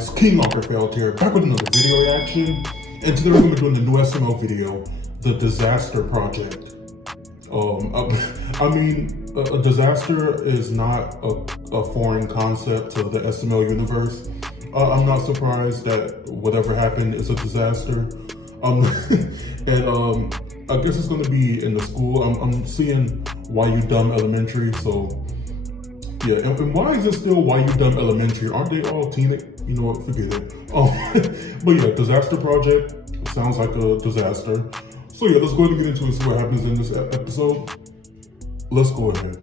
guys, King Lagerfeld here, back with another video reaction. And today we're going to be doing the new SML video, the Disaster Project. A disaster is not a foreign concept to the SML universe. I'm not surprised that whatever happened is a disaster. I guess it's going to be in the school. I'm seeing Why You Dumb Elementary, so yeah. And why is it still Why You Dumb Elementary? Aren't they all teenage? You know what? Forget it. But yeah, Disaster Project sounds like a disaster. So yeah, let's go ahead and get into it and see what happens in this episode. Let's go ahead.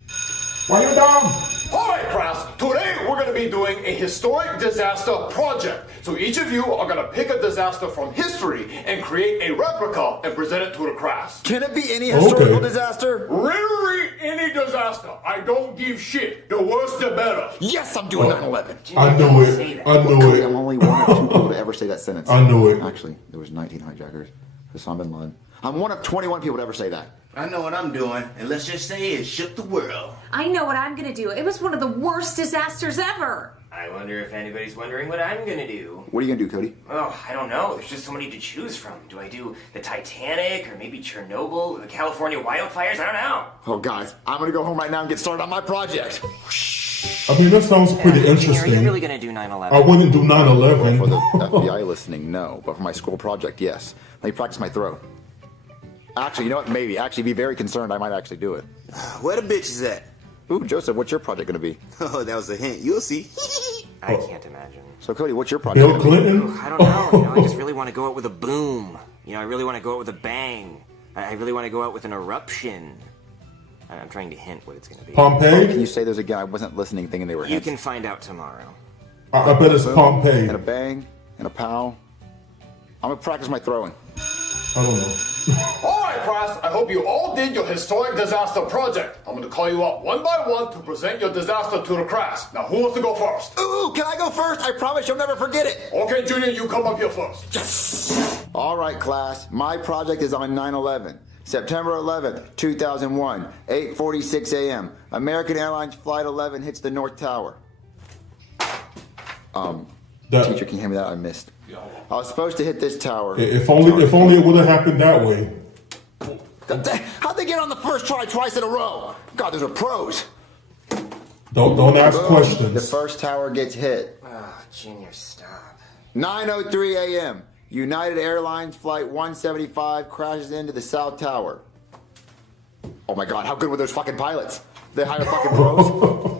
Why you dumb? Alright, class, today we're going to be doing a historic disaster project. So each of you are going to pick a disaster from history and create a replica and present it to the class. Can it be any historical disaster? Literally any disaster. I don't give shit. The worse the better. Yes, I'm doing 9/11. I knew it. I knew it. I'm only one of two people to ever say that sentence. I knew it. Actually, there was 19 hijackers. Osama bin Laden. I'm one of 21 people to ever say that. I know what I'm doing, and let's just say it shook the world. I know what I'm gonna do. It was one of the worst disasters ever. I wonder if anybody's wondering what I'm gonna do. What are you gonna do, Cody? Oh, I don't know. There's just so many to choose from. Do I do the Titanic, or maybe Chernobyl, or the California wildfires? I don't know. Oh, guys, I'm gonna go home right now and get started on my project. I mean, that sounds pretty interesting. Are you really gonna do 9/11? I wouldn't do 9/11. For the FBI listening, no. But for my school project, yes. Let me practice my throw. Actually, you know what? Maybe. Actually, be very concerned. I might actually do it. Where the bitches at? Ooh, Joseph, what's your project gonna be? Oh, that was a hint. You'll see. I can't imagine. So, Cody, what's your project? Bill Clinton? Ooh, I don't know. I just really want to go out with a boom. I really want to go out with a bang. I really want to go out with an eruption. I'm trying to hint what it's going to be. Pompeii? Can you say there's a guy I wasn't listening thinking they were You hints? can find out tomorrow. I bet it's Pompeii. And a bang, and a pow. I'm gonna practice my throwing. I don't know. Alright, class, I hope you all did your historic disaster project. I'm going to call you up one by one to present your disaster to the class. Now, who wants to go first? Ooh, can I go first? I promise you'll never forget it. Okay, Junior, you come up here first. Yes! All right, class. My project is on 9/11. September 11th, 2001, 8:46 a.m. American Airlines Flight 11 hits the North Tower. Teacher, can you hand me that? I missed. I was supposed to hit this tower. If only it would have happened that way. How'd they get on the first try twice in a row? God, those are pros. Don't ask Boom. questions. The first tower gets hit. Oh, Junior, stop. 9:03 a.m. United Airlines Flight 175 crashes into the South Tower. Oh my God, how good were those fucking pilots? They hired fucking pros.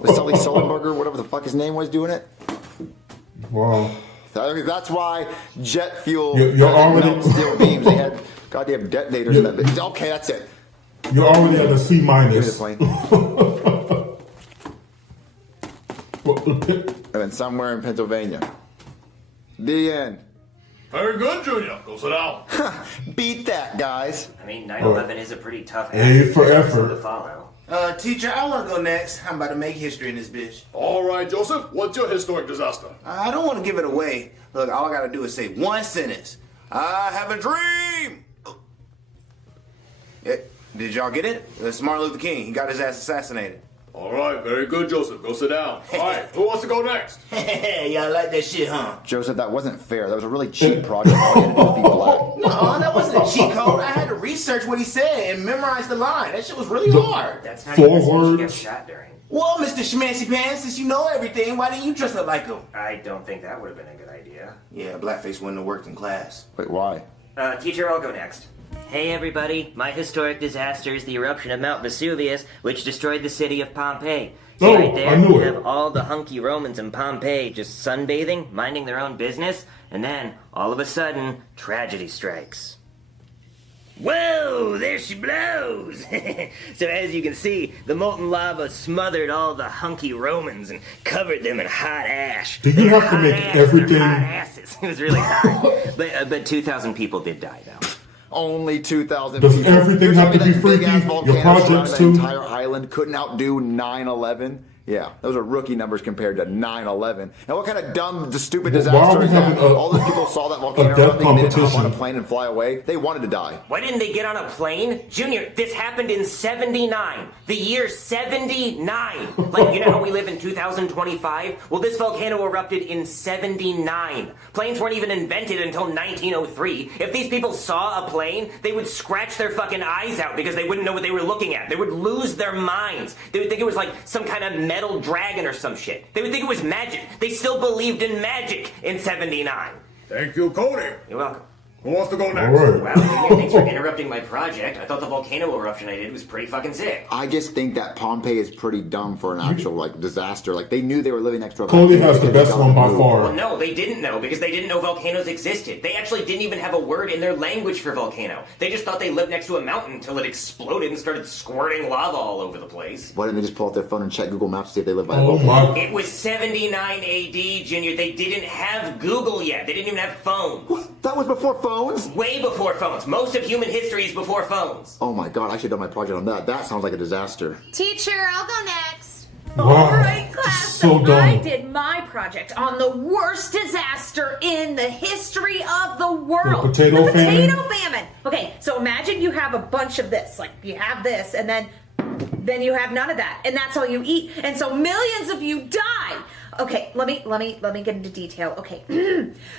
Was Sully Sullenberger, whatever the fuck his name was, doing it? Wow. That's why jet fuel You're already melt steel beams. They had goddamn detonators in that bitch. Okay, that's it. You're already at a C minus. Give me the plane. And then somewhere in Pennsylvania. The end. Very good, Junior. Go sit down. Beat that, guys. I mean, 9/11 is a pretty tough A for to effort. follow. Teacher, I want to go next. I'm about to make history in this bitch. Alright, Joseph, what's your historic disaster? I don't want to give it away. Look, all I got to do is say one sentence. I have a dream. Yeah, did y'all get it? It's Martin Luther King. He got his ass assassinated. Alright, very good, Joseph. Go sit down. Alright, who wants to go next? Y'all like that shit, huh? Joseph, that wasn't fair. That was a really cheap project. All you had to do was be black. No, that wasn't a cheat code. I had to research what he said and memorize the line. That shit was really hard. That's how Four you get words. shot during. Well, Mr. Schmancy Pants, since you know everything, why didn't you dress up like him? I don't think that would have been a good idea. Yeah, blackface wouldn't have worked in class. Wait, why? Teacher, I'll go next. Hey everybody, my historic disaster is the eruption of Mount Vesuvius, which destroyed the city of Pompeii. See Oh, right there, I knew you it. have all the hunky Romans in Pompeii just sunbathing, minding their own business, and then, all of a sudden, tragedy strikes. Whoa, there she blows! So as you can see, the molten lava smothered all the hunky Romans and covered them in hot ash. Did you have to make everything- Hot asses. It was really hot. but 2,000 people did die, though. Only 2,000 Does people. everything You're have to telling me be that big-ass freaky? volcano Your projects surrounding too? the entire island couldn't outdo 9/11? Yeah, those are rookie numbers compared to 9/11. And what kind of dumb, stupid Why are disaster we is having that? a- All those people saw that volcano a death erupting and they didn't hop on a competition? plane and fly away. They wanted to die. Why didn't they get on a plane? Junior, this happened in 79. The year 79. Like, you know how we live in 2025? Well, this volcano erupted in 79. Planes weren't even invented until 1903. If these people saw a plane, they would scratch their fucking eyes out because they wouldn't know what they were looking at. They would lose their minds. They would think it was like some kind of metal dragon or some shit. They would think it was magic. They still believed in magic in 79. Thank you, Cody. You're welcome. Who wants to go All next? right. Wow, Junior, thanks for interrupting my project. I thought the volcano eruption I did was pretty fucking sick. I just think that Pompeii is pretty dumb for an actual like disaster. Like they knew they were living next to a Cody volcano. has the They best got one by moved. far. Well, no, they didn't know because they didn't know volcanoes existed. They actually didn't even have a word in their language for volcano. They just thought they lived next to a mountain until it exploded and started squirting lava all over the place. Why didn't they just pull out their phone and check Google Maps to see if they live by a Oh volcano? my. It was 79 AD, Junior. They didn't have Google yet. They didn't even have phones. That was before phones? Way before phones. Most of human history is before phones. Oh my god, I should have done my project on that. That sounds like a disaster. Teacher, I'll go next. Wow. All right, class. So I dumb. did my project on the worst disaster in the history of the world. The potato potato famine? famine. Okay, so imagine you have a bunch of this. Like you have this, and then you have none of that, and that's all you eat, and so millions of you die. Okay, let me get into detail. Okay,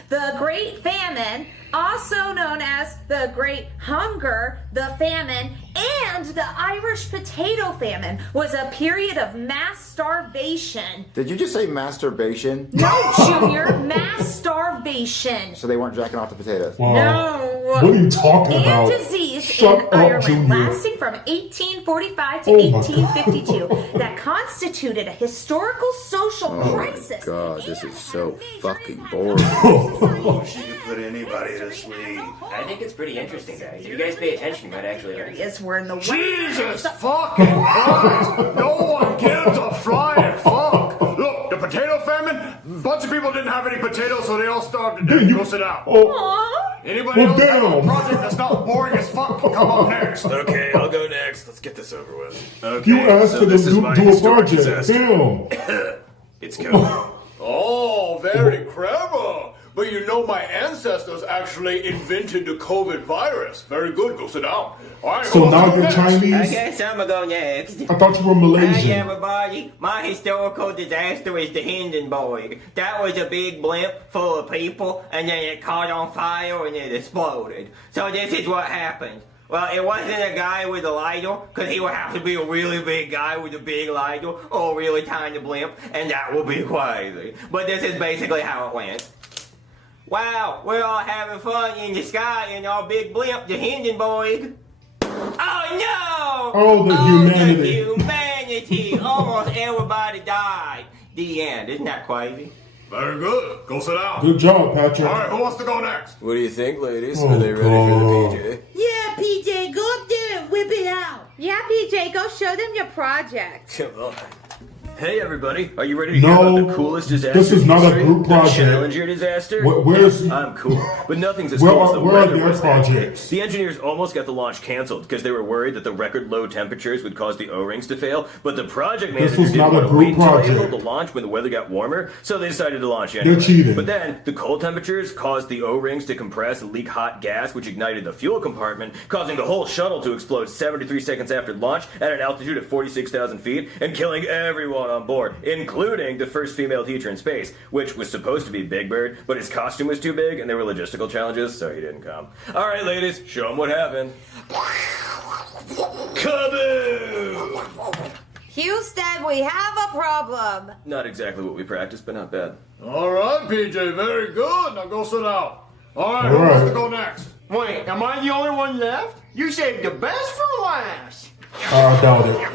the Great Famine, also known as the Great Hunger, the Famine, and the Irish Potato Famine, was a period of mass starvation. Did you just say masturbation? No, Junior, mass starvation. So they weren't jacking off the potatoes. Wow. No. What are you talking And about? disease Shut in up, Ireland, Junior. lasting from 1845 to Oh my 1852, that constituted a historical social crisis. God, this and is so had a major fucking impact boring. on She could put anybody to sleep. I think it's pretty interesting, guys. If you guys pay attention, you might actually learn. Yes, we're in the Jesus fucking Christ! No one gives a flying fuck! Look, the potato famine, a bunch of people didn't have any potatoes, so they all starved to death. Go sit down. Oh, Anybody Well, else have a damn. project that's not boring as fuck can come up next. Okay, I'll go next. Let's get this over with. Okay, you asked so for them this is to my do a historic project. disaster. Damn. It's Cody. Oh, very clever. But you know my ancestors actually invented the COVID virus. Very good. Go sit down. All right. So who wants to now go you're next? Chinese? guess I'm gonna go next. I thought you were Hi Malaysian. everybody, my historical disaster is the Hindenburg. That was a big blimp full of people and then it caught on fire and it exploded. So this is what happened. Well, it wasn't a guy with a lighter, because he would have to be a really big guy with a big lighter or a really tiny blimp, and that would be crazy. But this is basically how it went. Wow, we're all having fun in the sky in our big blimp, the Hindenburg. Oh no! Oh, the humanity. The humanity! Almost everybody died. The end. Isn't that crazy? Very good. Go sit down. Good job, Patrick. All right. Who wants to go next? What do you think, ladies? Oh, Are they ready for God. the PJ? Yeah, PJ, go up there and whip it out. Yeah, PJ, go show them your project. Come on. Hey everybody, are you ready to hear about No, the coolest disaster this is in not a history? group project. The Challenger disaster? Where's I'm cool, but nothing's as Where cool as are- the where are weather their was that day. projects? The engineers almost got the launch canceled because they were worried that the record low temperatures would cause the O-rings to fail, but the project This manager was didn't not a want to group wait until project. April to launch when the weather got warmer, so they decided to launch anyway. They're cheating. But then, the cold temperatures caused the O-rings to compress and leak hot gas, which ignited the fuel compartment, causing the whole shuttle to explode 73 seconds after launch at an altitude of 46,000 feet, and killing everyone on board, including the first female teacher in space, which was supposed to be Big Bird, but his costume was too big and there were logistical challenges, so he didn't come. Alright, ladies, show them what happened. Kaboom! Houston, we have a problem. Not exactly what we practiced, but not bad. All right, PJ. Very good. Now go sit down. All right. Who wants to go next? Wait, am I the only one left? You saved the best for last. I doubt it.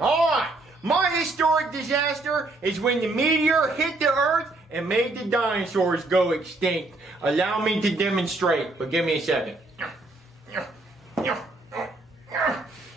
All right, my historic disaster is when the meteor hit the Earth and made the dinosaurs go extinct. Allow me to demonstrate, but give me a second.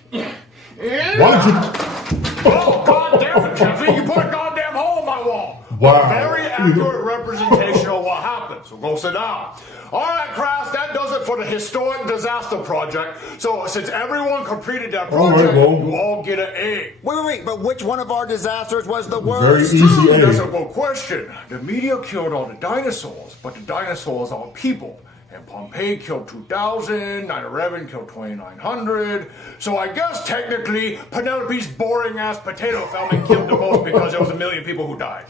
Why did you... Oh, God damn it, Jeffy. You put a goddamn hole in my wall. Wow. A very accurate representation of what happened. So go sit down. All right, class, that does it for the historic disaster project. So since everyone completed that All right, project, well. you all get an A. Wait, but which one of our disasters was the Very worst? easy That's a A. good question. The meteor killed all the dinosaurs, but the dinosaurs are people. And Pompeii killed 2,000, 9/11 killed 2,900. So I guess technically Penelope's boring ass potato famine killed the most because there was 1 million people who died.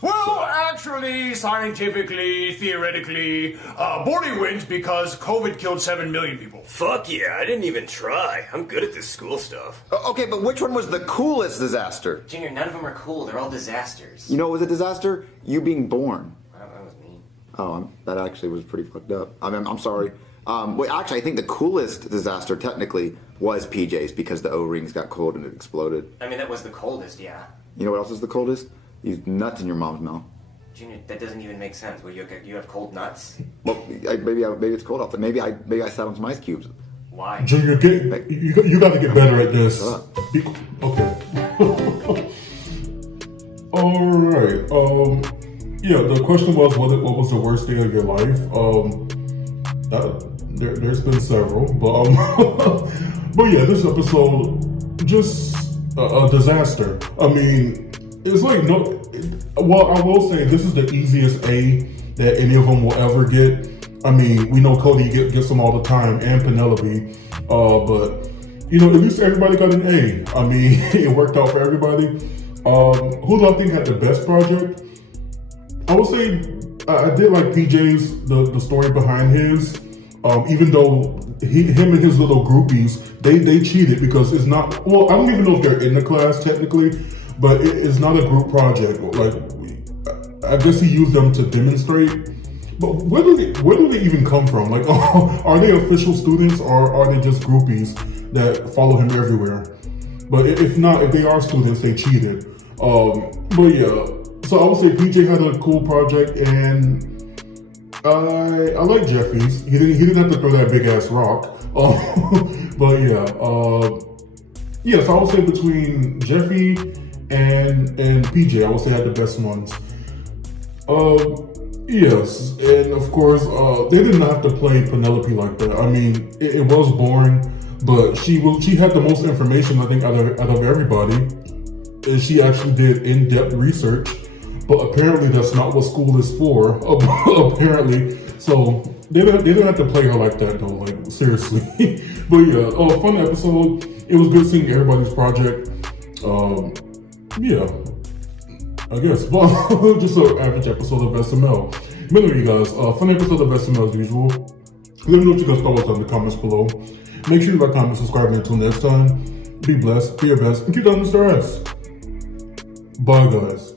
Well, actually, scientifically, theoretically, Bordy wins because COVID killed 7 million people. Fuck yeah, I didn't even try. I'm good at this school stuff. Okay, but which one was the coolest disaster? Junior, none of them are cool. They're all disasters. You know what was a disaster? You being born. That was mean. Oh, that actually was pretty fucked up. I mean, I'm sorry. Wait, actually, I think the coolest disaster technically was PJ's because the O-rings got cold and it exploded. I mean, that was the coldest, yeah. You know what else is the coldest? These nuts in your mom's mouth. Junior, that doesn't even make sense. Well, you have cold nuts? Well, maybe it's cold out there. Maybe I sat on some ice cubes. Why? Junior, you got to get better at this. Shut up. Okay. All right. Yeah, the question was, what was the worst day of your life? There's been several, but but yeah, this episode just a disaster. I mean, it's like no. Well, I will say this is the easiest A that any of them will ever get. I mean, we know Cody gets them all the time, and Penelope, but you know, at least everybody got an A. I mean, it worked out for everybody. Who do I think had the best project? I would say I did like PJ's the story behind his. Even though him and his little groupies, they cheated because it's not. Well, I don't even know if they're in the class technically, but it's not a group project. Like, I guess he used them to demonstrate. But where do they even come from? Like, are they official students or are they just groupies that follow him everywhere? But if not, if they are students, they cheated. But yeah, so I would say PJ had a cool project, and I like Jeffy's. He didn't have to throw that big ass rock. But yeah, so I would say between Jeffy and PJ, I would say had the best ones. Yes, and of course, they didn't have to play Penelope like that. I mean, it was boring, but she had the most information, I think, out of everybody. And she actually did in-depth research, but apparently that's not what school is for. Apparently, so they didn't have to play her like that though. Like, seriously. But yeah, fun episode. It was good seeing everybody's project. Yeah. I guess. Well, just an average episode of SML. Anyway, you guys, fun episode of SML as usual. Let me know what you guys thought in the comments below. Make sure you like, comment, subscribe, and until next time, be blessed, be your best, and keep down Mr. S. Bye, guys.